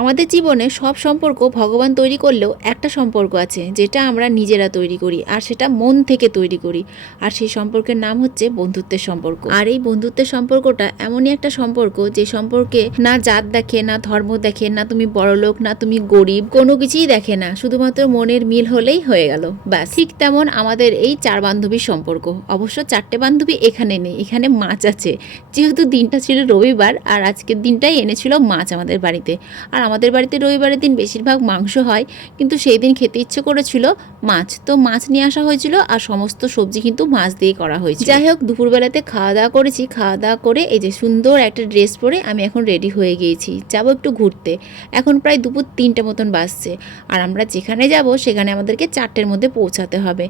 আমাদের জীবনে সব সম্পর্ক ভগবান তৈরি করলেও একটা সম্পর্ক আছে যেটা আমরা নিজেরা তৈরি করি, আর সেটা মন থেকে তৈরি করি। আর সেই সম্পর্কের নাম হচ্ছে বন্ধুত্বের সম্পর্ক। আর এই বন্ধুত্বের সম্পর্কটা এমনই একটা সম্পর্ক যে সম্পর্কে না জাত দেখে, না ধর্ম দেখে, না তুমি বড়লোক, না তুমি গরিব, কোনো কিছুই দেখে না, শুধুমাত্র মনের মিল হলেই হয়ে গেল, ব্যাস। ঠিক তেমন আমাদের এই 4 বান্ধবীর সম্পর্ক। অবশ্য 4টে বান্ধবী এখানে নেই, এখানে মাছ আছে। যেহেতু দিনটা ছিল রবিবার, আর আজকের দিনটাই এনেছিল মাছ আমাদের বাড়িতে। আর আমাদের বাড়িতে রবিবারের দিন বেশিরভাগ মাংস হয়, কিন্তু সেই দিন খেতে ইচ্ছে করেছিল মাছ, তো মাছ নিয়ে আসা হয়েছিল, আর সমস্ত সবজি কিন্তু মাছ দিয়ে করা হয়েছে। যাই হোক, দুপুরবেলাতে খাওয়া দাওয়া করেছি। খাওয়া দাওয়া করে এই যে সুন্দর একটা ড্রেস পরে আমি এখন রেডি হয়ে গিয়েছি, যাবো একটু ঘুরতে। এখন প্রায় দুপুর 3টে মতন বাজছে, আর আমরা যেখানে যাব সেখানে আমাদেরকে 4টের মধ্যে পৌঁছাতে হবে।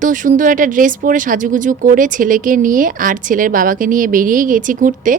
তো সুন্দর একটা ড্রেস পরে সাজুগুজু করে ছেলেকে নিয়ে আর ছেলের বাবাকে নিয়ে বেরিয়ে গেছি ঘুরতে।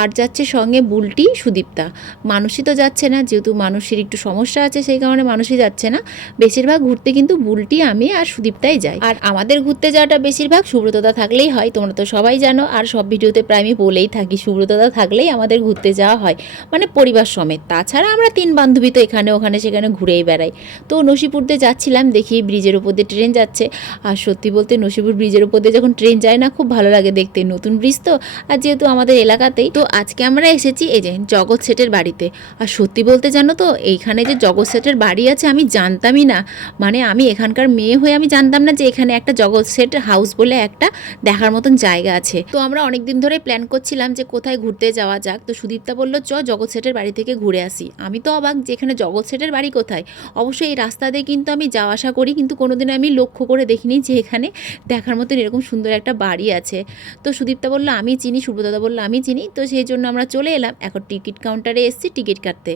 আর যাচ্ছে সঙ্গে বুলটি, সুদীপ্তা। মানুষই তো যাচ্ছে না, যেহেতু মানুষের একটু সমস্যা আছে সেই কারণে মানুষই যাচ্ছে না। বেশিরভাগ ঘুরতে কিন্তু বুলটি, আমি আর সুদীপ্তাই যাই। আর আমাদের ঘুরতে যাওয়াটা বেশিরভাগ সুব্রতদা থাকলেই হয়, তোমরা তো সবাই জানো। আর সব ভিডিওতে প্রায় আমি বলেই থাকি, সুব্রতদা থাকলেই আমাদের ঘুরতে যাওয়া হয়, মানে পরিবার সমেত। তাছাড়া আমরা 3 বান্ধবী তো এখানে ওখানে সেখানে ঘুরেই বেড়াই। তো নসিপুর দিয়ে যাচ্ছিলাম, দেখি ব্রিজের উপর দিয়ে ট্রেন যাচ্ছে। আর সত্যি বলতে নসিপুর ব্রিজের উপর দিয়ে যখন ট্রেন যায় না, খুব ভালো লাগে দেখতে। নতুন ব্রিজ তো, আর যেহেতু আমাদের এলাকাতেই তো। আজকে আমরা এসেছি এই যে জগৎ শেঠের বাড়িতে। আর সত্যি বলতে জানো তো, এইখানে যে জগৎ শেঠের বাড়ি আছে আমি জানতামই না। মানে আমি এখানকার মেয়ে হয়ে আমি জানতাম না যে এখানে একটা জগৎ শেঠ হাউস বলে একটা দেখার মতন জায়গা আছে। তো আমরা অনেক দিন ধরে প্ল্যান করছিলাম যে কোথায় ঘুরতে যাওয়া যাক। তো সুদীপ্তা বলল চ জগৎ শেঠের বাড়ি থেকে ঘুরে আসি। আমি তো অবাক যে এখানে জগৎ শেঠের বাড়ি কোথায়। অবশ্যই এই রাস্তা দিয়ে কিন্তু আমি যাওয়া আসা করি, কিন্তু কোনোদিন আমি লক্ষ্য করে দেখিনি যে এখানে দেখার মতন এরকম সুন্দর একটা বাড়ি আছে। তো সুদীপ্তা বললো আমি চিনি, সুব্রতদা বললো আমি চিনি। তো সেই জন্য আমরা চলে এলাম, এখন টিকিট কাউন্টারে এসেছি টিকিট কাটতে।